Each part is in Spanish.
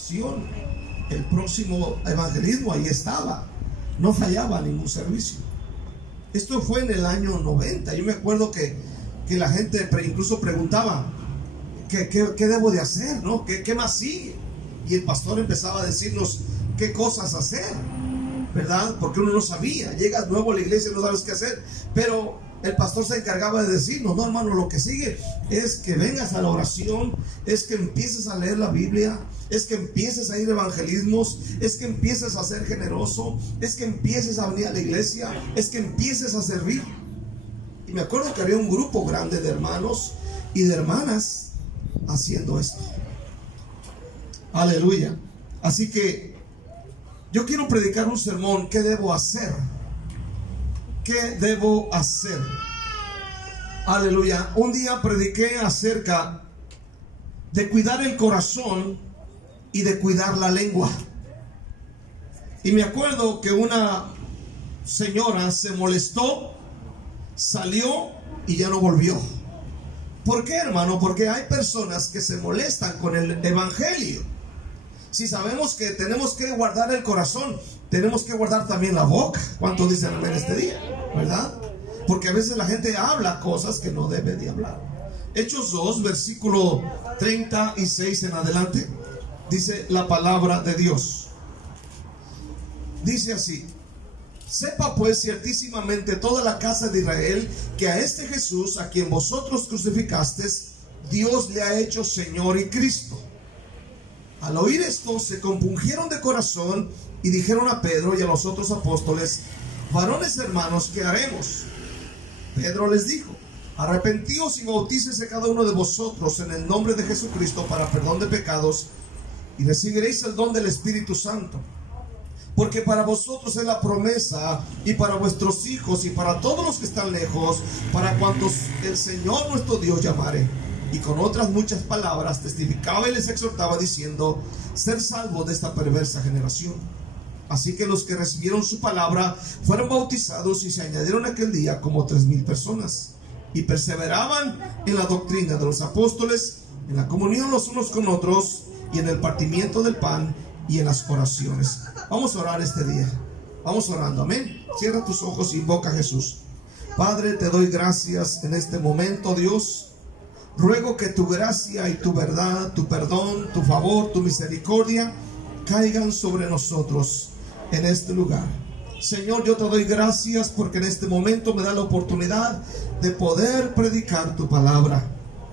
oración, el próximo evangelismo, ahí estaba. No fallaba ningún servicio. Esto fue en el año 90. Yo me acuerdo que la gente incluso preguntaba, ¿qué debo de hacer? ¿No? ¿Qué más sigue? Y el pastor empezaba a decirnos qué cosas hacer, ¿verdad? Porque uno no sabía. Llegas nuevo a la iglesia y no sabes qué hacer. Pero el pastor se encargaba de decirnos, no, hermano, lo que sigue es que vengas a la oración, es que empieces a leer la Biblia, es que empieces a ir a evangelismos, es que empieces a ser generoso, es que empieces a venir a la iglesia, es que empieces a servir. Y me acuerdo que había un grupo grande de hermanos y de hermanas haciendo esto. Aleluya. Así que yo quiero predicar un sermón. ¿Qué debo hacer? ¿Qué debo hacer? Aleluya. Un día prediqué acerca de cuidar el corazón y de cuidar la lengua. Y me acuerdo que una señora se molestó, salió y ya no volvió. ¿Por qué, hermano? Porque hay personas que se molestan con el evangelio. Si sabemos que tenemos que guardar el corazón, tenemos que guardar también la boca. ¿Cuántos dicen amén este día? ¿Verdad? Porque a veces la gente habla cosas que no debe de hablar. Hechos 2, versículo 36 en adelante, dice la palabra de Dios. Dice así: sepa pues ciertísimamente toda la casa de Israel que a este Jesús, a quien vosotros crucificasteis, Dios le ha hecho Señor y Cristo. Al oír esto, se compungieron de corazón y dijeron a Pedro y a los otros apóstoles: varones hermanos, ¿qué haremos? Pedro les dijo: arrepentíos y bautícese cada uno de vosotros en el nombre de Jesucristo para perdón de pecados, y recibiréis el don del Espíritu Santo. Porque para vosotros es la promesa, y para vuestros hijos, y para todos los que están lejos, para cuantos el Señor nuestro Dios llamare. Y con otras muchas palabras testificaba y les exhortaba diciendo: ser salvos de esta perversa generación. Así que los que recibieron su palabra fueron bautizados, y se añadieron aquel día como 3,000 personas. Y perseveraban en la doctrina de los apóstoles, en la comunión los unos con otros, y en el partimiento del pan, y en las oraciones. Vamos a orar este día. Vamos orando, amén. Cierra tus ojos e invoca a Jesús. Padre, te doy gracias en este momento, Dios. Ruego que tu gracia y tu verdad, tu perdón, tu favor, tu misericordia caigan sobre nosotros en este lugar. Señor, yo te doy gracias porque en este momento me da la oportunidad de poder predicar tu palabra.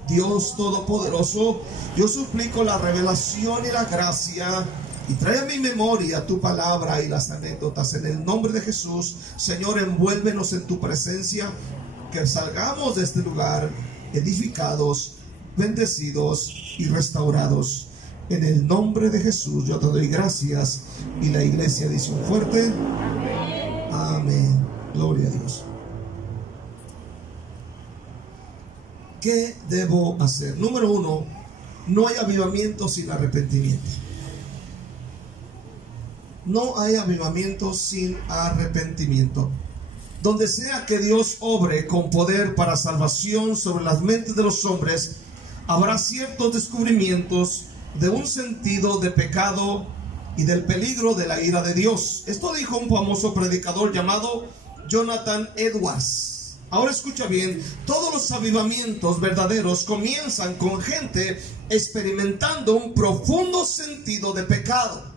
Dios Todopoderoso, yo suplico la revelación y la gracia, y trae a mi memoria tu palabra y las anécdotas en el nombre de Jesús. Señor, envuélvenos en tu presencia, que salgamos de este lugar edificados, bendecidos y restaurados. En el nombre de Jesús yo te doy gracias. Y la iglesia dice un fuerte amén. Gloria a Dios. ¿Qué debo hacer? Número 1, no hay avivamiento sin arrepentimiento. No hay avivamiento sin arrepentimiento. Donde sea que Dios obre con poder para salvación sobre las mentes de los hombres, habrá ciertos descubrimientos de un sentido de pecado y del peligro de la ira de Dios. Esto dijo un famoso predicador llamado Jonathan Edwards. Ahora escucha bien: todos los avivamientos verdaderos comienzan con gente experimentando un profundo sentido de pecado.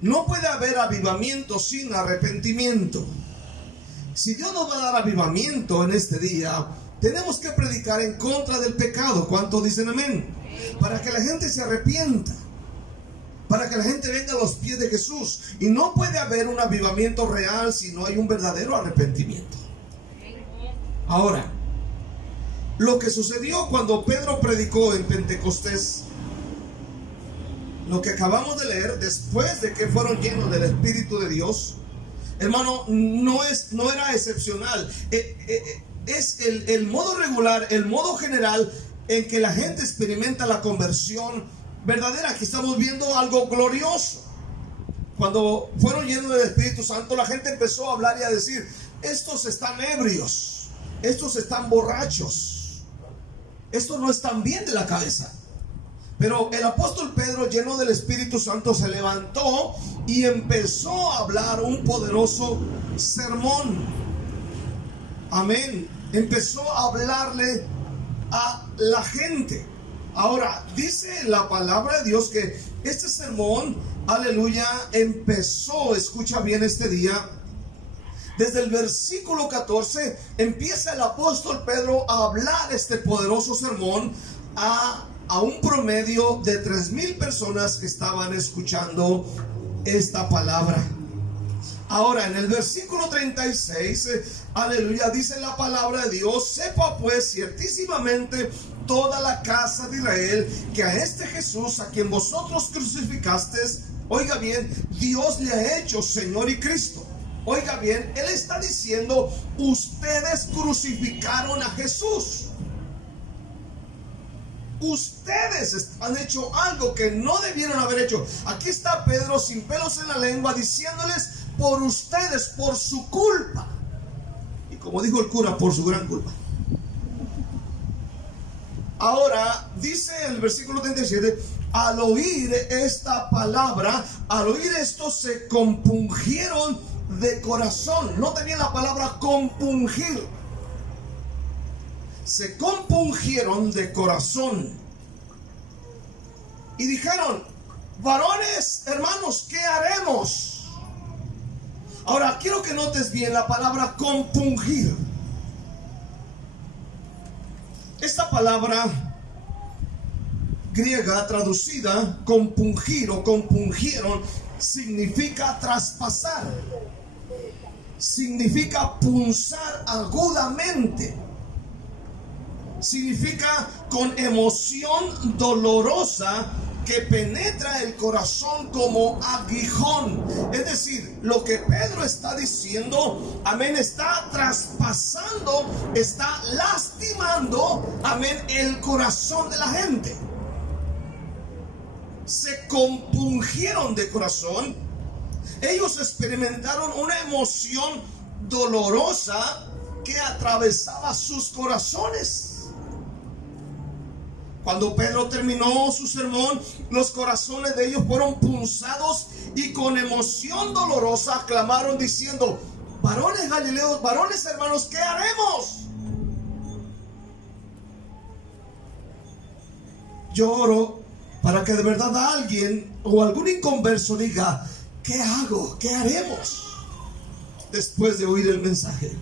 No puede haber avivamiento sin arrepentimiento. Si Dios nos va a dar avivamiento en este día, tenemos que predicar en contra del pecado. ¿Cuántos dicen amén? Para que la gente se arrepienta, para que la gente venga a los pies de Jesús. Y no puede haber un avivamiento real si no hay un verdadero arrepentimiento. Ahora, lo que sucedió cuando Pedro predicó en Pentecostés, lo que acabamos de leer, después de que fueron llenos del Espíritu de Dios, hermano, no era excepcional. Es el modo regular, el modo general en que la gente experimenta la conversión verdadera. Aquí estamos viendo algo glorioso. Cuando fueron llenos del Espíritu Santo, la gente empezó a hablar y a decir: estos están ebrios, estos están borrachos, estos no están bien de la cabeza. Pero el apóstol Pedro, lleno del Espíritu Santo, se levantó y empezó a hablar un poderoso sermón. Amén. Empezó a hablarle a la gente. Ahora, dice la palabra de Dios que este sermón, aleluya, empezó, escucha bien este día, desde el versículo 14, empieza el apóstol Pedro a hablar este poderoso sermón a un promedio de 3,000 personas que estaban escuchando esta palabra. Ahora, en el versículo 36, aleluya, dice la palabra de Dios: sepa pues ciertísimamente toda la casa de Israel que a este Jesús, a quien vosotros crucificasteis, oiga bien, Dios le ha hecho Señor y Cristo. Oiga bien, Él está diciendo: ustedes crucificaron a Jesús. Ustedes han hecho algo que no debieron haber hecho. Aquí está Pedro sin pelos en la lengua diciéndoles: por ustedes, por su culpa. Y como dijo el cura, por su gran culpa. Ahora dice el versículo 37: al oír esta palabra, al oír esto, se compungieron de corazón. No tenía la palabra compungir. Se compungieron de corazón y dijeron: varones, hermanos, ¿qué haremos? Ahora quiero que notes bien la palabra compungir. Esta palabra griega traducida compungir o compungieron significa traspasar, significa punzar agudamente, significa con emoción dolorosa que penetra el corazón como aguijón. Es decir, lo que Pedro está diciendo, amén, está traspasando, está lastimando, amén, el corazón de la gente. Se compungieron de corazón. Ellos experimentaron una emoción dolorosa que atravesaba sus corazones. Cuando Pedro terminó su sermón, los corazones de ellos fueron punzados y con emoción dolorosa clamaron diciendo: varones galileos, varones hermanos, ¿qué haremos? Yo oro para que de verdad alguien o algún inconverso diga: ¿qué hago? ¿Qué haremos? Después de oír el mensaje.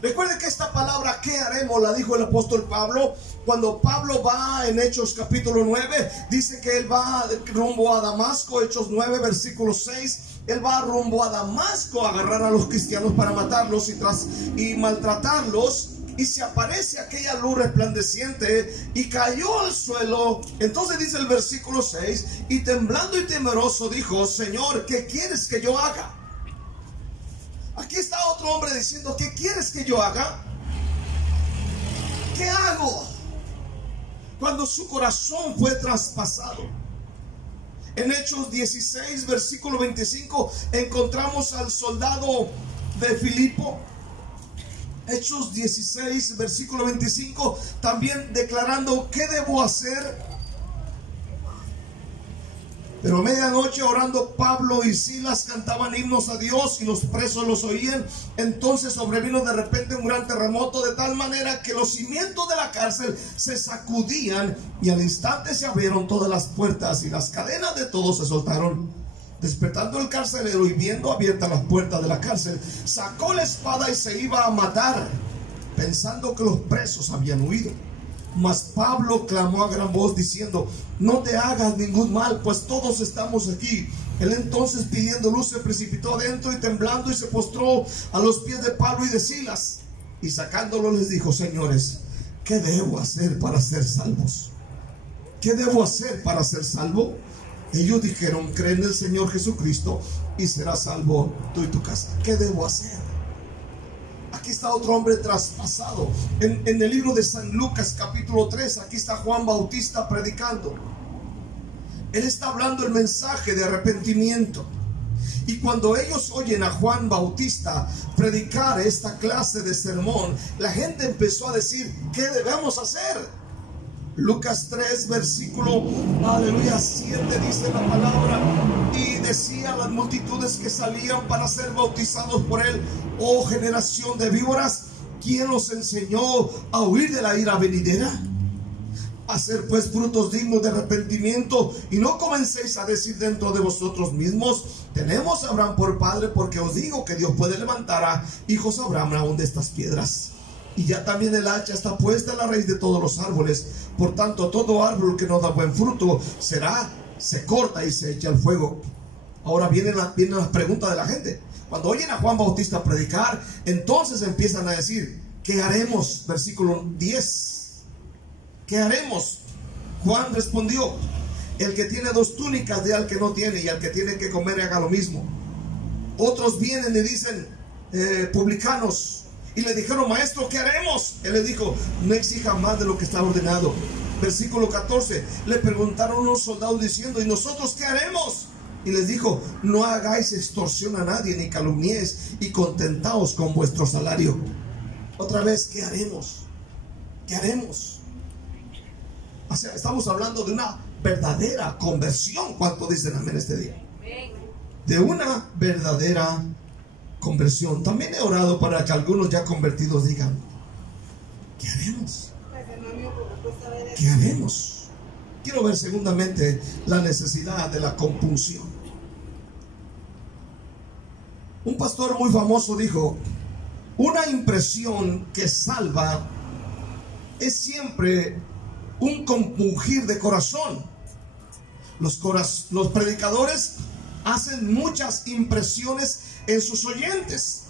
Recuerde que esta palabra ¿qué haremos? La dijo el apóstol Pablo. Cuando Pablo va en Hechos capítulo 9, dice que él va rumbo a Damasco. Hechos 9 versículo 6, él va rumbo a Damasco a agarrar a los cristianos para matarlos y maltratarlos. Y se aparece aquella luz resplandeciente y cayó al suelo. Entonces dice el versículo 6, y temblando y temeroso dijo: Señor, ¿qué quieres que yo haga? Aquí está otro hombre diciendo: ¿qué quieres que yo haga? ¿Qué hago? Cuando su corazón fue traspasado. En Hechos 16 versículo 25 encontramos al soldado de Filipo. Hechos 16 versículo 25 también declarando: ¿qué debo hacer? Pero a medianoche, orando, Pablo y Silas cantaban himnos a Dios y los presos los oían. Entonces sobrevino de repente un gran terremoto, de tal manera que los cimientos de la cárcel se sacudían, y al instante se abrieron todas las puertas y las cadenas de todos se soltaron. Despertando el carcelero y viendo abiertas las puertas de la cárcel, sacó la espada y se iba a matar, pensando que los presos habían huido. Mas Pablo clamó a gran voz diciendo: no te hagas ningún mal, pues todos estamos aquí. Él entonces, pidiendo luz, se precipitó adentro y temblando y se postró a los pies de Pablo y de Silas, y sacándolo les dijo: señores, ¿qué debo hacer para ser salvos? ¿Qué debo hacer para ser salvo? Ellos dijeron: cree en el Señor Jesucristo y serás salvo tú y tu casa. ¿Qué debo hacer? Aquí está otro hombre traspasado. En el libro de San Lucas capítulo 3, aquí está Juan Bautista predicando. Él está hablando el mensaje de arrepentimiento. Y cuando ellos oyen a Juan Bautista predicar esta clase de sermón, la gente empezó a decir: ¿qué debemos hacer? Lucas 3, versículo, aleluya, 7, dice la palabra: y decía a las multitudes que salían para ser bautizados por él: oh generación de víboras, ¿quién os enseñó a huir de la ira venidera? Hacer pues frutos dignos de arrepentimiento, y no comencéis a decir dentro de vosotros mismos: tenemos a Abraham por padre, porque os digo que Dios puede levantar a hijos a Abraham aún de estas piedras. Y ya también el hacha está puesta en la raíz de todos los árboles. Por tanto, todo árbol que no da buen fruto se corta y se echa al fuego. Ahora vienen las preguntas de la gente. Cuando oyen a Juan Bautista predicar, entonces empiezan a decir: ¿qué haremos? Versículo 10. ¿Qué haremos? Juan respondió: el que tiene 2 túnicas dé al que no tiene, y al que tiene que comer haga lo mismo. Otros vienen y dicen, publicanos, y le dijeron: maestro, ¿qué haremos? Él les dijo: no exija más de lo que está ordenado. Versículo 14. Le preguntaron unos soldados diciendo: ¿y nosotros qué haremos? Y les dijo: no hagáis extorsión a nadie, ni calumniéis, y contentaos con vuestro salario. Otra vez, ¿qué haremos? ¿Qué haremos? O sea, estamos hablando de una verdadera conversión. ¿Cuánto dicen amén este día? De una verdadera conversión. También he orado para que algunos ya convertidos digan: ¿qué haremos? ¿Qué haremos? Quiero ver segundamente la necesidad de la compunción. Un pastor muy famoso dijo: una impresión que salva es siempre un compungir de corazón. Los predicadores hacen muchas impresiones en sus oyentes,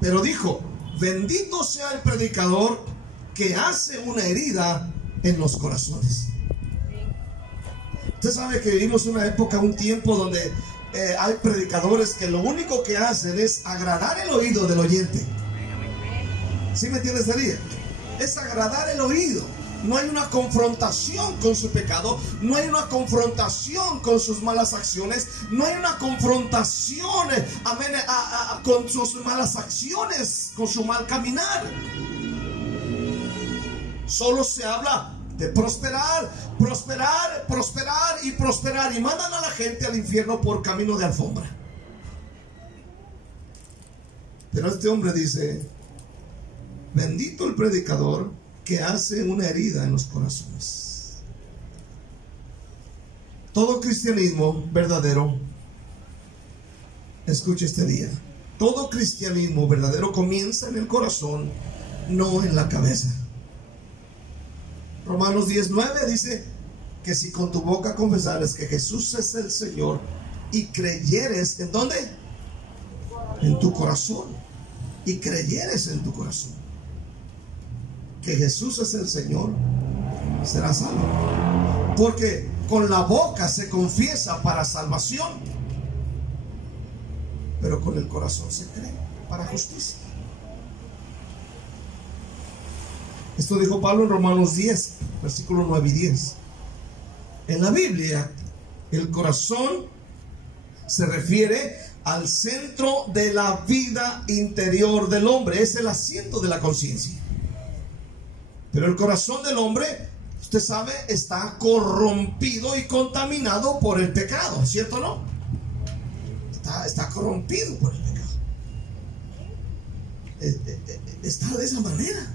pero dijo: bendito sea el predicador que hace una herida en los corazones. Usted sabe que vivimos una época, un tiempo donde hay predicadores que lo único que hacen es agradar el oído del oyente. ¿Sí me entiende ese día? Es agradar el oído. No hay una confrontación con su pecado, no hay una confrontación con sus malas acciones, no hay una confrontación, amén, con sus malas acciones, con su mal caminar. Solo se habla de prosperar, prosperar, prosperar y prosperar, y mandan a la gente al infierno por camino de alfombra. Pero este hombre dice: bendito el predicador que hace una herida en los corazones. Todo cristianismo verdadero, escuche este día, todo cristianismo verdadero comienza en el corazón, no en la cabeza. Romanos 10:9 dice que si con tu boca confesares que Jesús es el Señor y creyeres, ¿en dónde? En tu corazón. Y creyeres en tu corazón que Jesús es el Señor, será salvo. Porque con la boca se confiesa para salvación, pero con el corazón se cree para justicia. Esto dijo Pablo en Romanos 10, versículos 9 y 10. En la Biblia, el corazón se refiere al centro de la vida interior del hombre. Es el asiento de la conciencia. Pero el corazón del hombre, usted sabe, está corrompido y contaminado por el pecado, ¿cierto o no? Está corrompido por el pecado. Está de esa manera.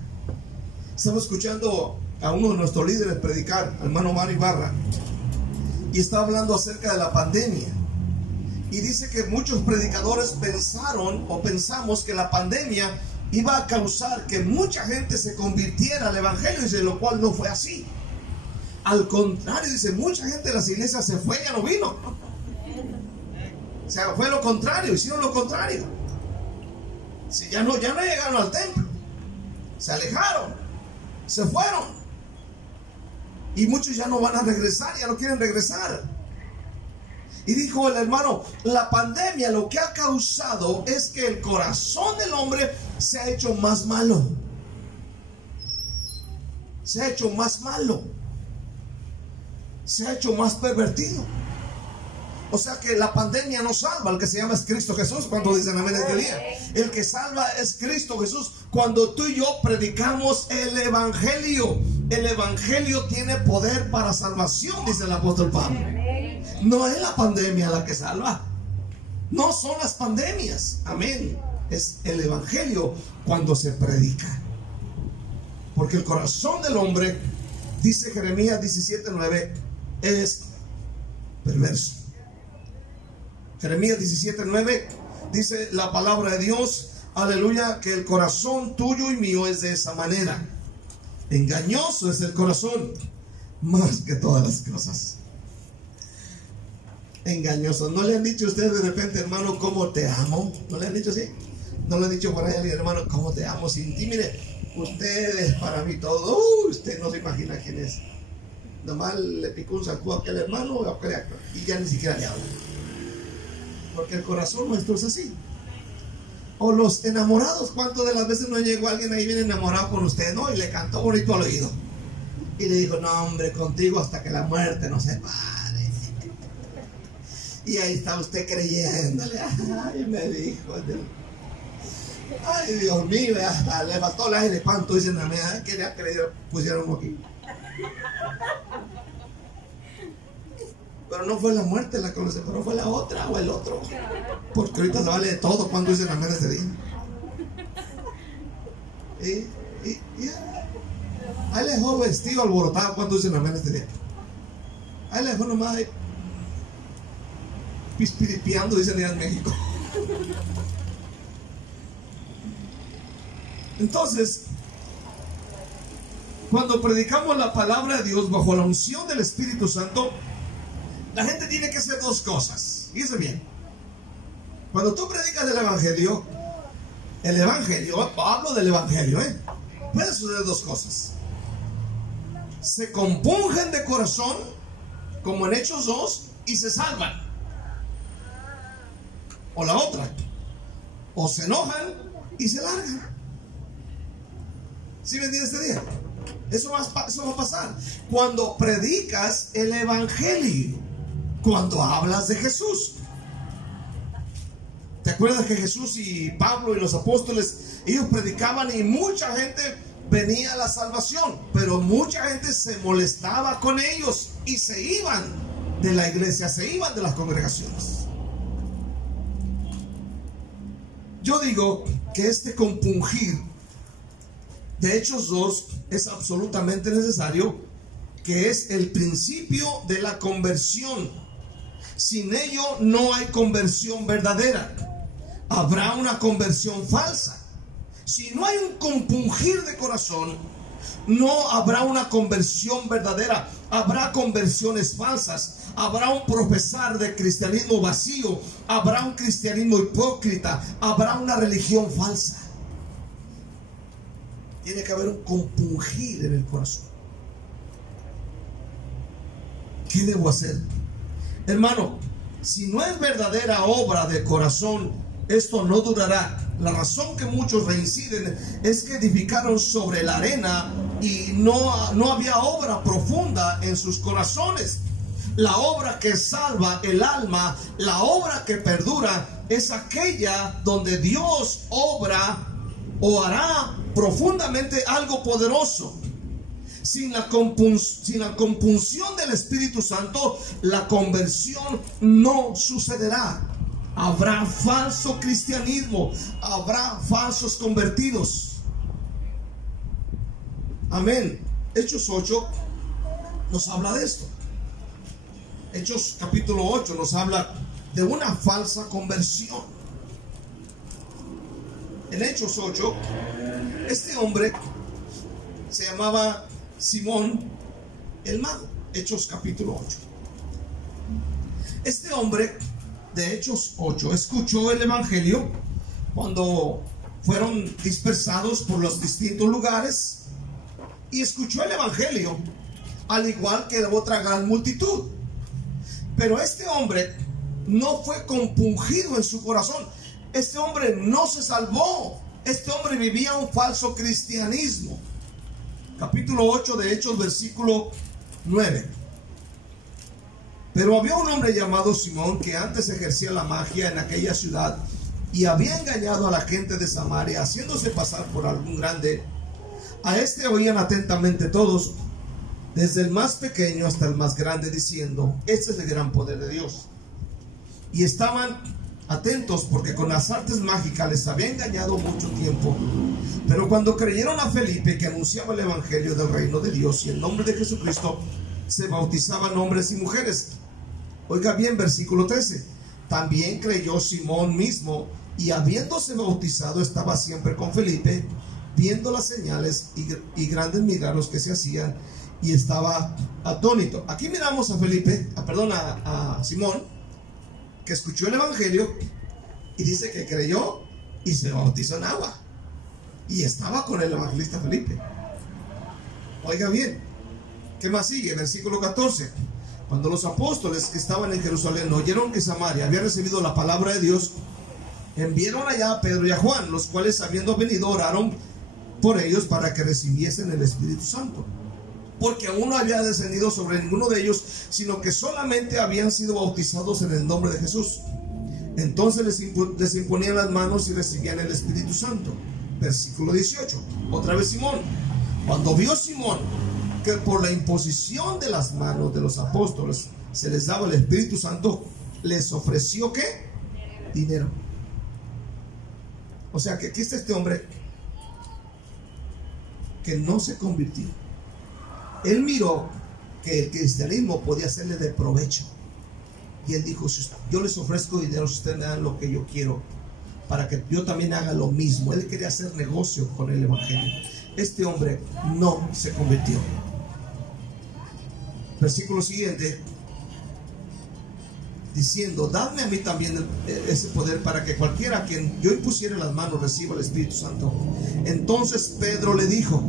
Estamos escuchando a uno de nuestros líderes predicar, al hermano Mario Ibarra, y está hablando acerca de la pandemia. Y dice que muchos predicadores pensamos que la pandemia iba a causar que mucha gente se convirtiera al evangelio, y de lo cual no fue así. Al contrario, dice, mucha gente de las iglesias se fue y ya no vino. O sea, fue lo contrario, hicieron lo contrario. Si ya no llegaron al templo, se alejaron, se fueron, y muchos ya no van a regresar, ya no quieren regresar. Y dijo el hermano, la pandemia lo que ha causado es que el corazón del hombre se ha hecho más malo. Se ha hecho más malo. Se ha hecho más pervertido. O sea que la pandemia no salva. El que se llama es Cristo Jesús. Cuando dicen amén este día, el que salva es Cristo Jesús. Cuando tú y yo predicamos el evangelio, el evangelio tiene poder para salvación, dice el apóstol Pablo. No es la pandemia la que salva, no son las pandemias, amén. Es el evangelio cuando se predica. Porque el corazón del hombre, dice Jeremías 17:9, es perverso. Jeremías 17:9 dice la palabra de Dios, aleluya, que el corazón tuyo y mío es de esa manera. Engañoso es el corazón más que todas las cosas. Engañoso. ¿No le han dicho a ustedes de repente, hermano, cómo te amo? ¿No le han dicho así? ¿No le han dicho por ahí a alguien, hermano, cómo te amo? Y mire, usted es para mí todo. Usted no se imagina quién es. Nomás le picó un sacudo a aquel hermano y ya ni siquiera le habla. Porque el corazón nuestro es así. O los enamorados, ¿cuántas de las veces no llegó alguien ahí bien enamorado con usted, no? Y le cantó bonito al oído. Y le dijo, no hombre, contigo hasta que la muerte nos separe. Y ahí está usted creyéndole. Ay, me dijo. Ay, Dios mío, hasta le faltó el aire. ¿Cuánto dicen a mí? Quería que le pusieran uno aquí. Pero no fue la muerte la que lo separó, fue la otra o el otro. Porque ahorita se vale de todo. ¿Cuándo dicen amén ese día? Ahí le dejó vestido alborotado. ¿Cuándo dicen amén este día? Ahí le dejó nomás pispiripiando, dicen allá en México. Entonces, cuando predicamos la palabra de Dios bajo la unción del Espíritu Santo, la gente tiene que hacer dos cosas. Fíjense bien. Cuando tú predicas el evangelio, hablo del evangelio, puede suceder dos cosas. Se compungen de corazón, como en Hechos 2, y se salvan. O la otra, o se enojan y se largan. ¿Sí me entiendes este día? Eso va a pasar cuando predicas el evangelio, cuando hablas de Jesús. ¿Te acuerdas que Jesús y Pablo y los apóstoles, ellos predicaban y mucha gente venía a la salvación, pero mucha gente se molestaba con ellos y se iban de la iglesia, se iban de las congregaciones? Yo digo que este compungir de Hechos 2 es absolutamente necesario, que es el principio de la conversión. Sin ello no hay conversión verdadera. Habrá una conversión falsa. Si no hay un compungir de corazón, no habrá una conversión verdadera. Habrá conversiones falsas. Habrá un profesar de cristianismo vacío. Habrá un cristianismo hipócrita. Habrá una religión falsa. Tiene que haber un compungir en el corazón. ¿Qué debo hacer? Hermano, si no es verdadera obra de corazón, esto no durará. La razón que muchos reinciden es que edificaron sobre la arena y no había obra profunda en sus corazones. La obra que salva el alma, la obra que perdura, es aquella donde Dios obra o hará profundamente algo poderoso. Sin la compunción del Espíritu Santo, la conversión no sucederá. Habrá falso cristianismo, habrá falsos convertidos. Amén. Hechos 8 nos habla de esto. Hechos capítulo 8 nos habla de una falsa conversión. En Hechos 8, este hombre se llamaba Simón el mago. Hechos capítulo 8. Este hombre de Hechos 8 escuchó el evangelio cuando fueron dispersados por los distintos lugares, y escuchó el evangelio al igual que otra gran multitud. Pero este hombre no fue compungido en su corazón. Este hombre no se salvó. Este hombre vivía un falso cristianismo. Capítulo 8 de Hechos, versículo 9. Pero había un hombre llamado Simón que antes ejercía la magia en aquella ciudad y había engañado a la gente de Samaria, haciéndose pasar por algún grande. A este oían atentamente todos, desde el más pequeño hasta el más grande, diciendo: este es el gran poder de Dios. Y estaban atentos porque con las artes mágicas les había engañado mucho tiempo. Pero cuando creyeron a Felipe, que anunciaba el evangelio del reino de Dios y el nombre de Jesucristo, se bautizaban hombres y mujeres. Oiga bien, versículo 13. También creyó Simón mismo, y habiéndose bautizado estaba siempre con Felipe, viendo las señales y grandes milagros que se hacían, y estaba atónito. Aquí miramos a Felipe, a Simón, que escuchó el evangelio y dice que creyó y se bautizó en agua, y estaba con el evangelista Felipe. Oiga bien, ¿qué más sigue? Versículo 14. Cuando los apóstoles que estaban en Jerusalén oyeron que Samaria había recibido la palabra de Dios, enviaron allá a Pedro y a Juan, los cuales, habiendo venido, oraron por ellos para que recibiesen el Espíritu Santo, porque aún no había descendido sobre ninguno de ellos, sino que solamente habían sido bautizados en el nombre de Jesús. Entonces les imponían las manos y recibían el Espíritu Santo. Versículo 18. Otra vez Simón. Cuando vio Simón que por la imposición de las manos de los apóstoles se les daba el Espíritu Santo, les ofreció ¿qué? Dinero. O sea que aquí está este hombre que no se convirtió. Él miró que el cristianismo podía hacerle de provecho, y él dijo: yo les ofrezco dinero si ustedes me dan lo que yo quiero, para que yo también haga lo mismo. Él quería hacer negocio con el evangelio. Este hombre no se convirtió. Versículo siguiente, diciendo: dadme a mí también ese poder, para que cualquiera a quien yo impusiera las manos reciba el Espíritu Santo. Entonces Pedro le dijo,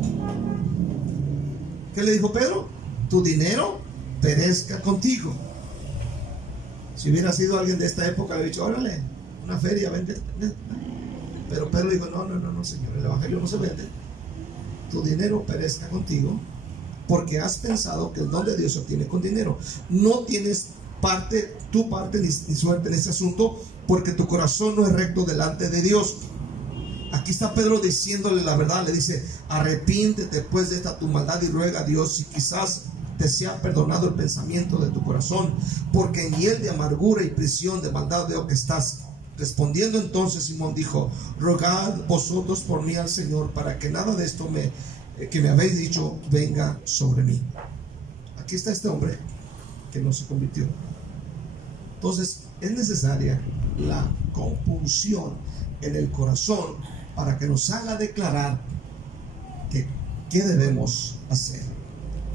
¿qué le dijo Pedro? Tu dinero perezca contigo. Si hubiera sido alguien de esta época, le hubiera dicho: órale, una feria, vende. Pero Pedro dijo: no, Señor, el evangelio no se vende. Tu dinero perezca contigo, porque has pensado que el don de Dios se obtiene con dinero. No tienes tu parte ni suerte en este asunto, porque tu corazón no es recto delante de Dios. Aquí está Pedro diciéndole la verdad. Le dice: arrepiéntete pues de esta tu maldad y ruega a Dios si quizás te sea perdonado el pensamiento de tu corazón, porque en hiel de amargura y prisión de maldad veo que estás. Respondiendo entonces Simón dijo: rogad vosotros por mí al Señor, para que nada de esto que me habéis dicho venga sobre mí. Aquí está este hombre que no se convirtió. Entonces es necesaria la compulsión en el corazón para que nos haga declarar qué debemos hacer.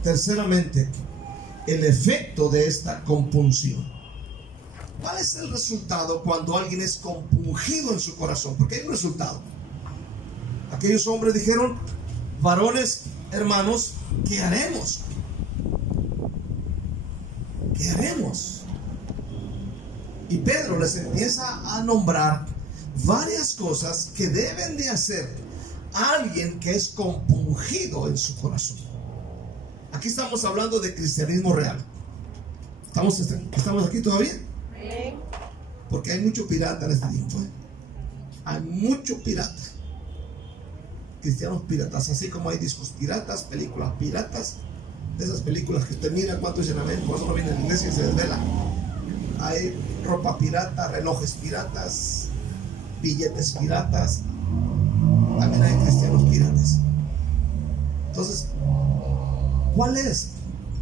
Terceramente, el efecto de esta compunción. ¿Cuál es el resultado cuando alguien es compungido en su corazón? Porque hay un resultado. Aquellos hombres dijeron: varones, hermanos, ¿qué haremos? ¿Qué haremos? Y Pedro les empieza a nombrar varias cosas que deben de hacer alguien que es compungido en su corazón. Aquí estamos hablando de cristianismo real. ¿Estamos aquí todavía? Porque hay mucho pirata en este tiempo, ¿eh? Hay mucho pirata. Cristianos piratas, así como hay discos piratas, películas piratas, de esas películas que usted mira, ¿cuántos dicen amén? Por eso no viene a la iglesia y se desvela. Hay ropa pirata, relojes piratas, billetes piratas. También hay cristianos piratas. Entonces, ¿cuál es?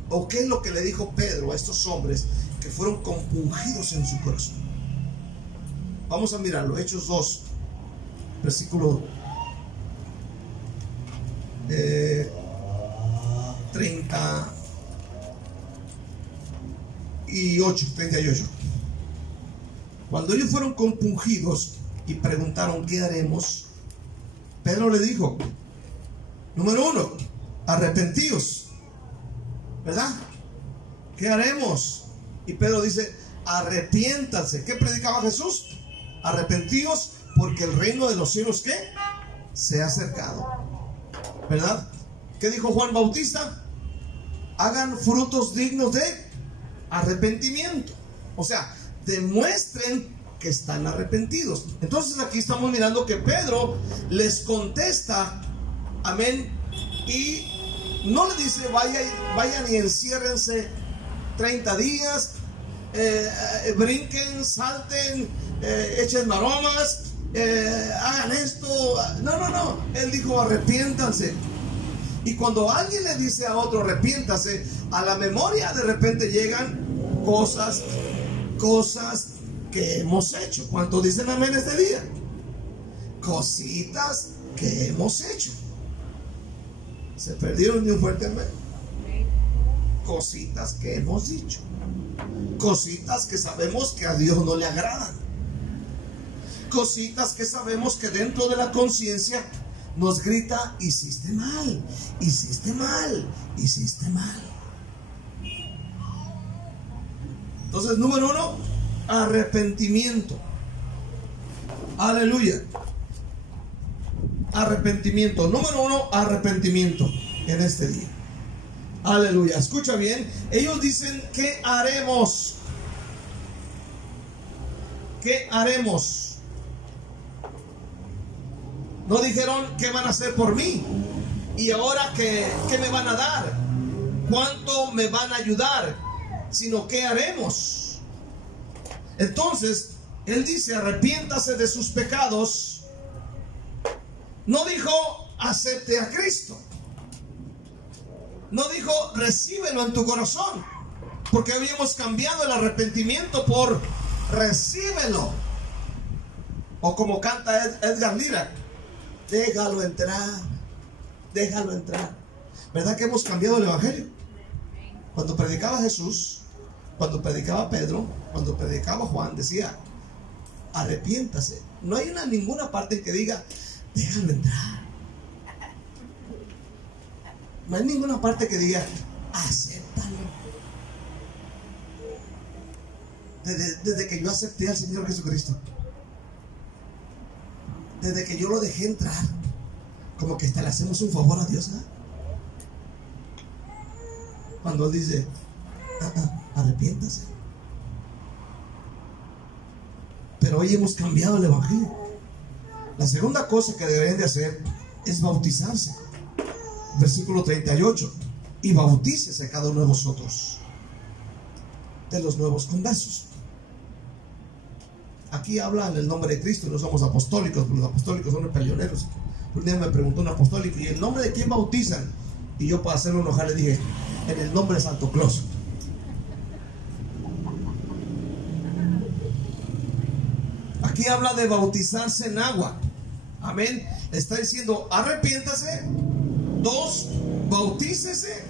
¿O qué es lo que le dijo Pedro a estos hombres que fueron compungidos en su corazón? Vamos a mirarlo. Hechos 2, versículo 38. Cuando ellos fueron compungidos y preguntaron: ¿qué haremos? Pedro le dijo: número 1, arrepentíos, ¿verdad? ¿Qué haremos? Y Pedro dice: arrepiéntanse. ¿Qué predicaba Jesús? Arrepentíos, porque el reino de los cielos, ¿qué? Se ha acercado, ¿verdad? ¿Qué dijo Juan Bautista? Hagan frutos dignos de arrepentimiento. O sea, demuestren que están arrepentidos. Entonces aquí estamos mirando que Pedro les contesta, amén, Y no le dice vayan y enciérrense 30 días, brinquen, salten, echen maromas, hagan esto. No. Él dijo arrepiéntanse. Y cuando alguien le dice a otro arrepiéntase, a la memoria de repente llegan cosas que hemos hecho. ¿Cuántos dicen amén este día? Cositas que hemos hecho. Se perdieron de un fuerte amén. Cositas que hemos dicho. Cositas que sabemos que a Dios no le agradan. Cositas que sabemos que dentro de la conciencia nos grita: hiciste mal, hiciste mal, hiciste mal. Entonces, número 1, arrepentimiento. Aleluya. Arrepentimiento. Número 1, arrepentimiento en este día. Aleluya. Escucha bien. Ellos dicen: ¿qué haremos? ¿Qué haremos? No dijeron: ¿qué van a hacer por mí? Y ahora, ¿qué me van a dar? ¿Cuánto me van a ayudar? Sino, ¿qué haremos? Entonces, él dice: arrepiéntase de sus pecados. No dijo: acepte a Cristo. No dijo: recíbelo en tu corazón. Porque hoy hemos cambiado el arrepentimiento por recíbelo. O como canta Edgar Lira: déjalo entrar, déjalo entrar. ¿Verdad que hemos cambiado el evangelio? Cuando predicaba Jesús, cuando predicaba Pedro, cuando predicaba Juan, decía: arrepiéntase. No hay ninguna parte en que diga: déjalo entrar. No hay ninguna parte que diga: acéptalo. Desde que yo acepté al Señor Jesucristo, desde que yo lo dejé entrar, como que hasta le hacemos un favor a Dios, ¿eh? Cuando Él dice: arrepiéntase. Pero hoy hemos cambiado el evangelio. La segunda cosa que deberían de hacer es bautizarse. Versículo 38: y bautícese cada uno de vosotros, de los nuevos conversos. Aquí habla en el nombre de Cristo. No somos apostólicos, porque los apostólicos son peleoneros. Un día me preguntó un apostólico: ¿y el nombre de quién bautizan? Y yo, para hacerlo enojar, le dije: en el nombre de Santo Claus. Aquí habla de bautizarse en agua. Amén. Está diciendo: arrepiéntase. 2, bautícese.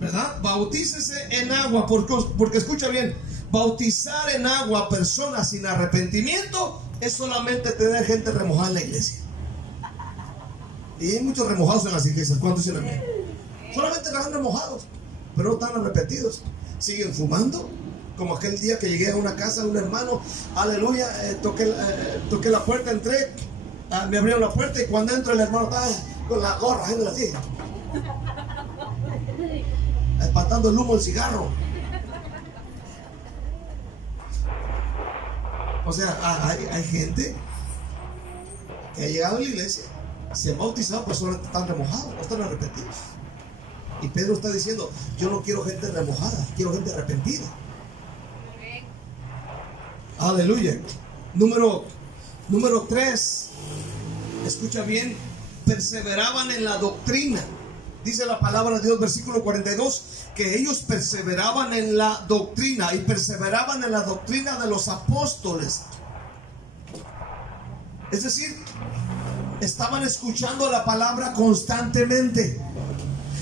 ¿Verdad? Bautícese en agua. Porque escucha bien: bautizar en agua a personas sin arrepentimiento es solamente tener gente remojada en la iglesia. Y hay muchos remojados en las iglesias. ¿Cuántos dicen amén? Solamente están remojados, pero no están arrepentidos. Siguen fumando. Como aquel día que llegué a una casa de un hermano, aleluya, toqué la puerta, entré, me abrieron la puerta, y cuando entro el hermano estaba con la gorra haciendo así, espantando el humo del cigarro. O sea, hay gente que ha llegado a la iglesia, se han bautizado, pero solo están remojados, no están arrepentidos. Y Pedro está diciendo: yo no quiero gente remojada, quiero gente arrepentida. Aleluya. Número 3. Escucha bien: perseveraban en la doctrina. Dice la palabra de Dios, versículo 42, que ellos perseveraban en la doctrina, y perseveraban en la doctrina de los apóstoles. Es decir, estaban escuchando la palabra constantemente.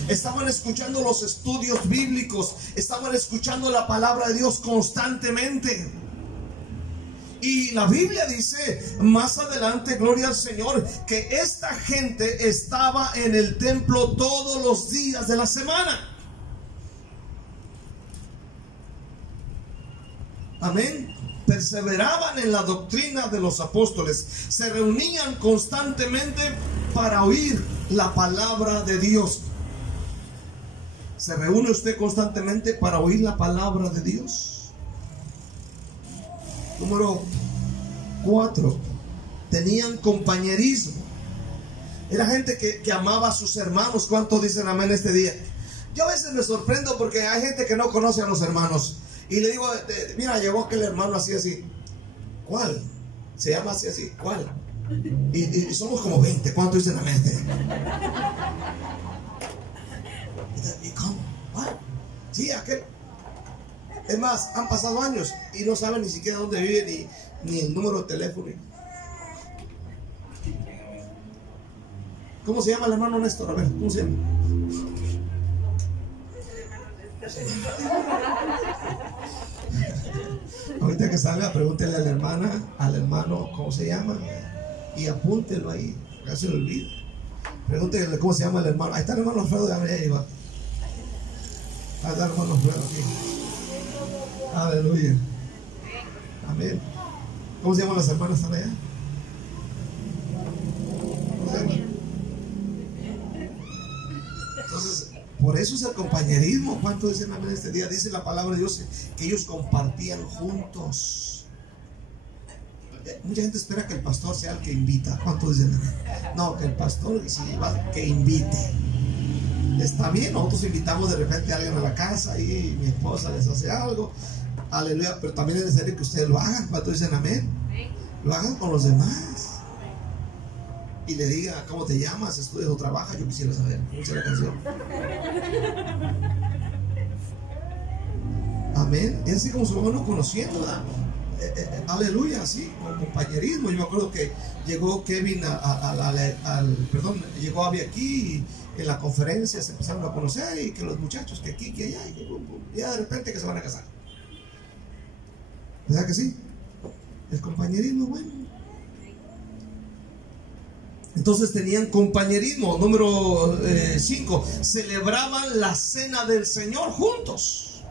Estaban escuchando los estudios bíblicos. Estaban escuchando la palabra de Dios constantemente. Y la Biblia dice más adelante, gloria al Señor, que esta gente estaba en el templo todos los días de la semana. Amén. Perseveraban en la doctrina de los apóstoles. Se reunían constantemente para oír la palabra de Dios. ¿Se reúne usted constantemente para oír la palabra de Dios? Número 4. Tenían compañerismo. Era gente que amaba a sus hermanos. ¿Cuántos dicen amén este día? Yo a veces me sorprendo porque hay gente que no conoce a los hermanos. Y le digo, mira, llegó aquel hermano así. ¿Cuál? Se llama así. ¿Cuál? Y somos como 20. ¿Cuántos dicen amén? ¿Y cómo? ¿Cuál? Sí, aquel. Es más, han pasado años y no saben ni siquiera dónde vive ni el número de teléfono. ¿Cómo se llama el hermano Néstor? A ver, ¿cómo se llama? Ahorita que salga, pregúntele a la hermana, al hermano, ¿cómo se llama? Y apúntelo ahí, que se lo olvide. Pregúntele cómo se llama el hermano. Ahí está el hermano Alfredo, ahí va. Ahí está el hermano Alfredo aquí. Aleluya. Amén. ¿Cómo se llaman las hermanas? ¿Están allá? ¿Cómo se llaman? Entonces, por eso es el compañerismo. ¿Cuánto dicen amén este día? Dice la palabra de Dios que ellos compartían juntos. Mucha gente espera que el pastor sea el que invita. ¿Cuánto dicen amén? No, que el pastor que invite. Está bien, nosotros invitamos de repente a alguien a la casa y mi esposa les hace algo. Aleluya, pero también es necesario que ustedes lo hagan. ¿Cuánto dicen amén? Lo hagan con los demás. Y le diga, ¿cómo te llamas? ¿Estudias o trabajas? Yo quisiera saber. ¿Cómo dice la canción? Amén. Es así como se van conociendo, ¿verdad? Aleluya, así, con compañerismo. Yo me acuerdo que llegó Kevin llegó Abby aquí y en la conferencia se empezaron a conocer y que los muchachos que aquí, que allá, y ya de repente que se van a casar. ¿Verdad que sí? El compañerismo, bueno. Entonces tenían compañerismo. Número 5, celebraban la cena del Señor juntos.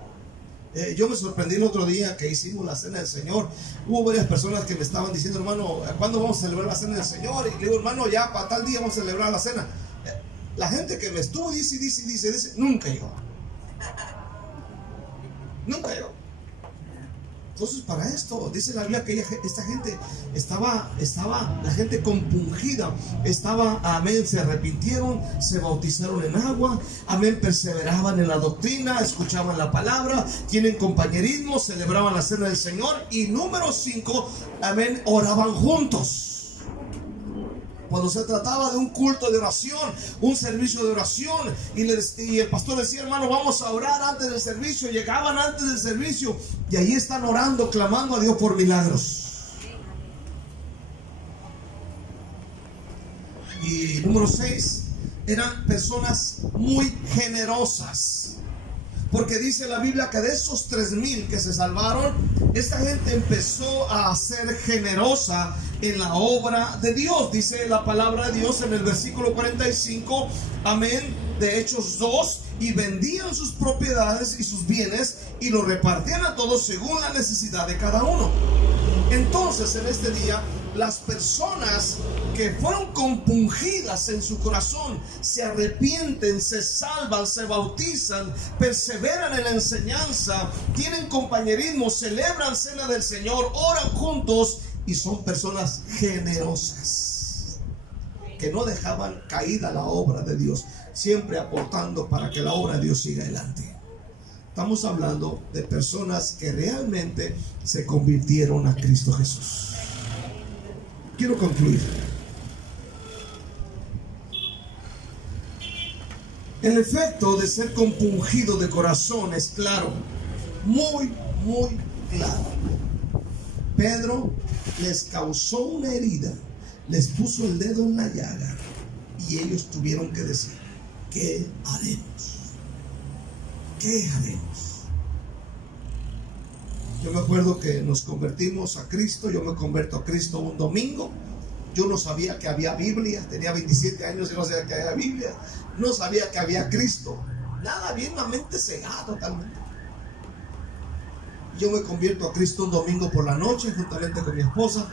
Yo me sorprendí el otro día que hicimos la cena del Señor. Hubo varias personas que me estaban diciendo, hermano, ¿cuándo vamos a celebrar la cena del Señor? Y le digo, hermano, ya para tal día vamos a celebrar la cena. La gente que me estuvo dice, nunca llegó. Nunca llegó. Entonces, para esto, dice la Biblia que esta gente estaba la gente compungida, amén, se arrepintieron, se bautizaron en agua, amén, perseveraban en la doctrina, escuchaban la palabra, tienen compañerismo, celebraban la cena del Señor. Y número 5, amén, oraban juntos. Cuando se trataba de un culto de oración, un servicio de oración, y el pastor decía, hermano, vamos a orar antes del servicio, llegaban antes del servicio y ahí están orando, clamando a Dios por milagros. Y número 6, eran personas muy generosas. Porque dice la Biblia que de esos 3,000 que se salvaron, esta gente empezó a ser generosa en la obra de Dios. Dice la palabra de Dios en el versículo 45, amén, de Hechos 2, y vendían sus propiedades y sus bienes y los repartían a todos según la necesidad de cada uno. Entonces, en este día, las personas que fueron compungidas en su corazón se arrepienten, se salvan, se bautizan, perseveran en la enseñanza, tienen compañerismo, celebran cena del Señor, oran juntos y son personas generosas que no dejaban caída la obra de Dios, siempre aportando para que la obra de Dios siga adelante. Estamos hablando de personas que realmente se convirtieron a Cristo Jesús. Quiero concluir. El efecto de ser compungido de corazón es claro, muy, muy claro. Pedro les causó una herida, les puso el dedo en la llaga y ellos tuvieron que decir, ¿qué haremos? ¿Qué haremos? Yo me acuerdo que nos convertimos a Cristo. Yo me converto a Cristo un domingo. Yo no sabía que había Biblia. Tenía 27 años y no sabía que había Biblia. No sabía que había Cristo. Nada, bien, una mente cegada totalmente. Yo me convierto a Cristo un domingo por la noche juntamente con mi esposa.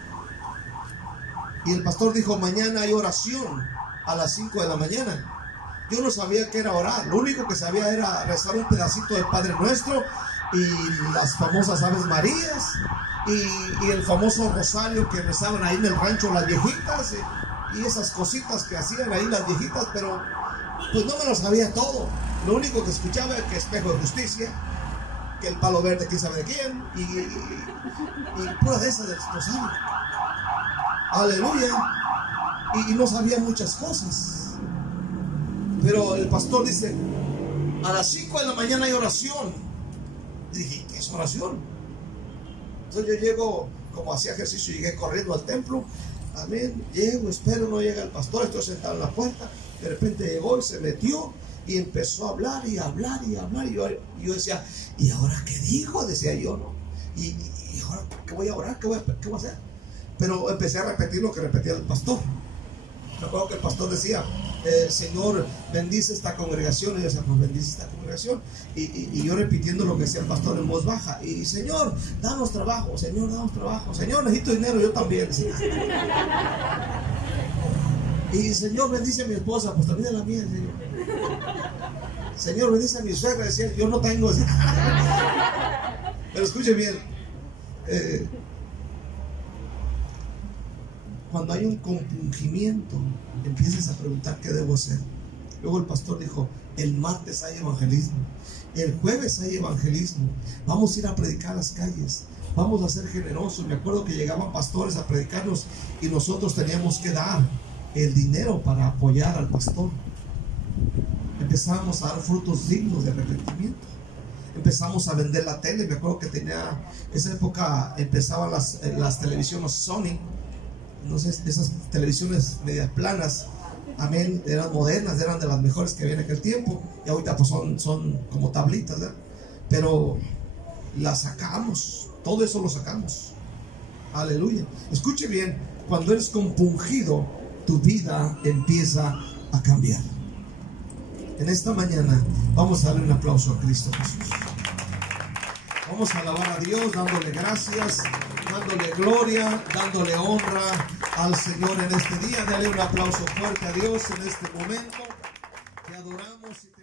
Y el pastor dijo, mañana hay oración a las 5 de la mañana. Yo no sabía qué era orar. Lo único que sabía era rezar un pedacito del Padre Nuestro y las famosas Aves Marías y el famoso rosario que rezaban ahí en el rancho las viejitas. y esas cositas que hacían ahí las viejitas, pero pues no me lo sabía todo. Lo único que escuchaba es que espejo de justicia, que el palo verde quién sabe de quién, y pura de esas no sabía. Aleluya. Y no sabía muchas cosas. Pero el pastor dice, a las 5 de la mañana hay oración. Y dije, ¿qué es oración? Entonces yo llego, como hacía ejercicio, llegué corriendo al templo. Amén, llego, espero, no llega el pastor, estoy sentado en la puerta. De repente llegó y se metió y empezó a hablar y hablar y hablar. Y yo decía, ¿y ahora qué dijo? Decía yo, ¿no? ¿Y ahora qué voy a orar? ¿Qué voy a hacer? Pero empecé a repetir lo que repetía el pastor. Recuerdo que el pastor decía, Señor, bendice esta congregación. Y yo decía, pues bendice esta congregación. Y yo repitiendo lo que decía el pastor en voz baja. Y Señor, danos trabajo. Señor, danos trabajo. Señor, necesito dinero. Yo también. Decía. Y Señor, bendice a mi esposa. Pues también a la mía, Señor. Señor, bendice a mi suegra. Decía, yo no tengo. Pero escuche bien. Cuando hay un compungimiento, empiezas a preguntar qué debo hacer. Luego el pastor dijo, el martes hay evangelismo, el jueves hay evangelismo, vamos a ir a predicar a las calles, vamos a ser generosos. Me acuerdo que llegaban pastores a predicarnos y nosotros teníamos que dar el dinero para apoyar al pastor. Empezábamos a dar frutos dignos de arrepentimiento. Empezamos a vender la tele. Me acuerdo que tenía, esa época empezaban las televisiones Sony. No sé, esas televisiones medias planas, amén, eran modernas, eran de las mejores que había en aquel tiempo. Y ahorita pues son como tablitas, ¿verdad? Pero las sacamos, todo eso lo sacamos. Aleluya. Escuche bien, cuando eres compungido, tu vida empieza a cambiar. En esta mañana vamos a darle un aplauso a Cristo Jesús. Vamos a alabar a Dios, dándole gracias, dándole gloria, dándole honra al Señor en este día. Dale un aplauso fuerte a Dios en este momento. Te adoramos y te